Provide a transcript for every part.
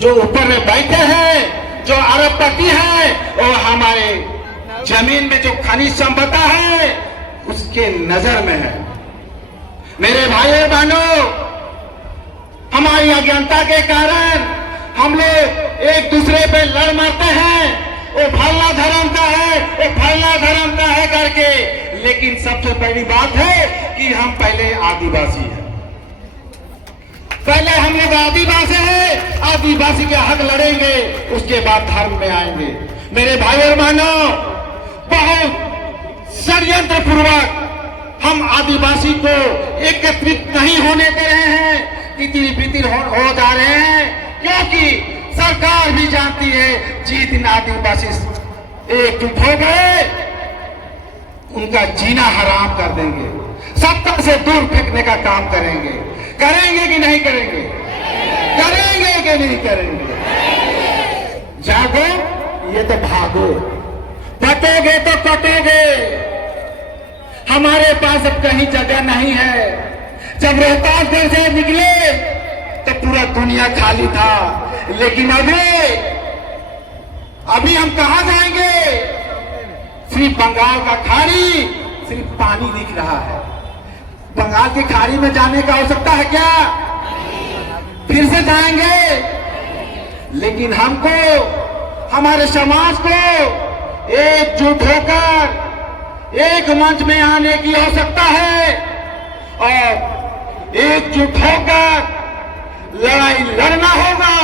जो ऊपर में बैठे हैं, जो अरबपति हैं, और हमारे जमीन में जो खनिज संपदा है उसके नजर में है। मेरे भाइयों बहनों, हमारी अज्ञानता के कारण हम लोग एक दूसरे पे लड़ मरते हैं, वो फलना धर्म का है, वो फलना धर्म का है करके। लेकिन सबसे पहली बात है कि हम पहले आदिवासी हैं, पहले हम लोग आदिवासी हैं, आदिवासी के हक लड़ेंगे, उसके बाद धर्म में आएंगे। मेरे भाई और बहनों, बहुत षड्यंत्र पूर्वक हम आदिवासी को एकत्रित नहीं होने दे रहे हैं, तितिर बितिर हो जा रहे हैं, क्योंकि सरकार भी जानती है जिस दिन आदिवासी एकजुट हो गए उनका जीना हराम कर देंगे, सत्ता से दूर फेंकने का काम करेंगे। करेंगे कि नहीं करेंगे? करेंगे कि नहीं करेंगे? जागो, ये तो भागो, कटोगे तो कटोगे। हमारे पास अब कहीं जगह नहीं है। जब रोहतास से निकले तो पूरा दुनिया खाली था, लेकिन अभी हम कहां जाएंगे? सिर्फ बंगाल का खाड़ी, सिर्फ पानी दिख रहा है। बंगाल की खाड़ी में जाने का आवश्यकता है क्या? फिर से जाएंगे? लेकिन हमको, हमारे समाज को एकजुट होकर एक मंच में आने की आवश्यकता है और एकजुट होकर लड़ाई लड़ना होगा,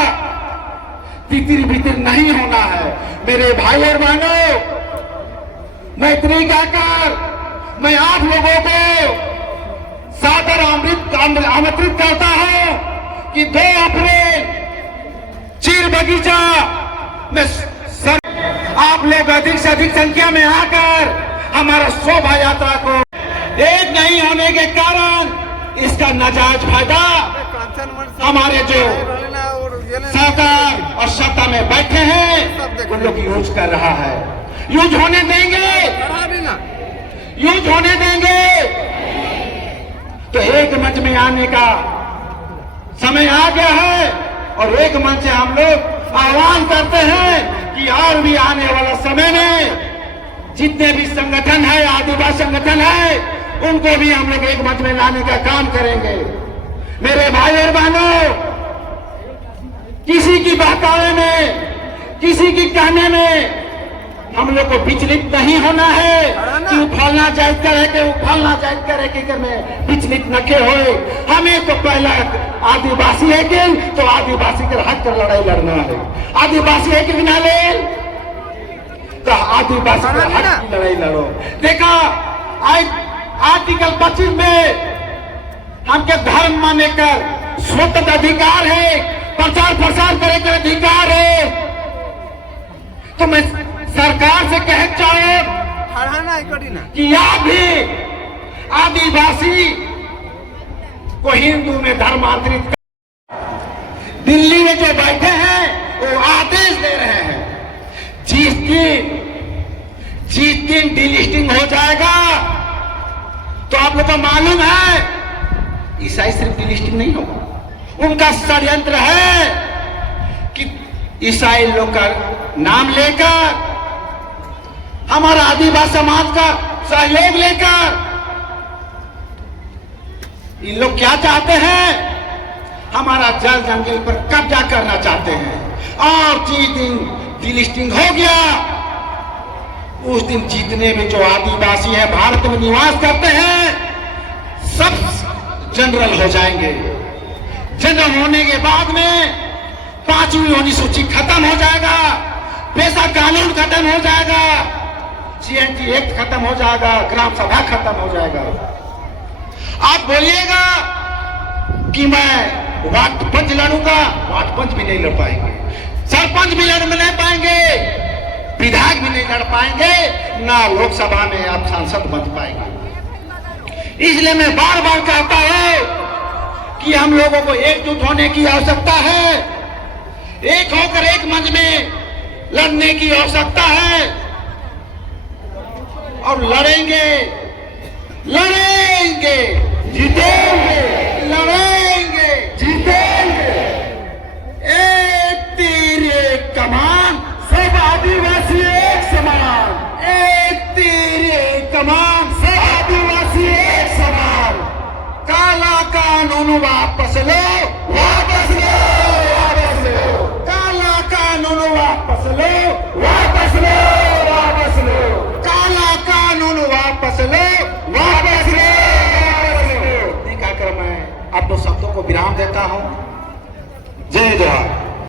तितिर बितिर नहीं होना है। मेरे भाई और बहनों, मैं इतनी कहकर मैं आप लोगों को सादर आमंत्रित करता हूं कि 2 अप्रैल चीर बगीचा में आप लोग अधिक से अधिक संख्या में आकर हमारा शोभा यात्रा को एक नहीं होने के कारण इसका नाजायज फायदा हमारे जो सरकार और सत्ता में बैठे हैं उन लोग यूज कर रहा है। यूज होने देंगे? यूज होने देंगे? तो एक मंच में आने का समय आ गया है और एक मंच से हम लोग आह्वान करते हैं कि और भी आने वाला समय में जितने भी संगठन है, आदिवासी संगठन है, उनको भी हम लोग एक मंच में लाने का काम करेंगे। मेरे भाई और बहनों, किसी की बहकावे में, किसी की कहने में हम लोग को विचलित नहीं होना है कि उफालना जायज करे के उफालना जायज करे के में विचलित न के होए। हमें तो पहला आदिवासी है कि तो आदिवासी के हक कर लड़ाई लड़ना है। आदिवासी है कि बिना ले तो आदिवासी के हक की लड़ाई लड़ो। देखा आर्टिकल 25 में हमके धर्म माने कर स्वतंत्र अधिकार है, प्रचार प्रसार करे का अधिकार है। तो मैं सरकार से कह चाहे कि आप भी आदिवासी को हिंदू में धर्मांतरित कर। दिल्ली में जो बैठे हैं वो आदेश दे रहे हैं जिस दिन डिलिस्टिंग हो जाएगा तो आप लोग को मालूम है ईसाई सिर्फ डिलिस्टिंग नहीं होगा, उनका षड्यंत्र है कि ईसाई लोग का नाम लेकर हमारा आदिवासी समाज का सहयोग लेकर इन लोग क्या चाहते हैं? हमारा जल जंगल पर कब्जा करना चाहते हैं। और जिस दिन डिलिस्टिंग हो गया उस दिन जितने भी जो आदिवासी है भारत में निवास करते हैं सब जनरल हो जाएंगे। जनरल होने के बाद में 5वीं अनुसूची खत्म हो जाएगा, पैसा कानून खत्म हो जाएगा, CNT एक्ट खत्म हो जाएगा, ग्राम सभा खत्म हो जाएगा। आप बोलिएगा कि मैं वार्ड पंच लड़ूंगा, वार्ड पंच भी नहीं लड़ पाएंगे, सरपंच भी लड़ नहीं पाएंगे, विधायक भी नहीं लड़ पाएंगे, ना लोकसभा में आप सांसद बन पाएंगे। इसलिए मैं बार बार कहता हूं कि हम लोगों को एकजुट होने की आवश्यकता है, एक होकर एक मंच में लड़ने की आवश्यकता है और लड़ेंगे, लड़ेंगे, जीतेंगे, लड़ेंगे, जीतेंगे। एक समान, आदिवासी एक समान। काला कानून वापस लो, वापस लो, वापस लो। काला कानून वापस लो, वापस लो, वापस लो। काला कानून वापस लो, वापस लो, वापस लो। कहकर मैं अपने शब्दों को विराम देता हूं। जय जवाहर।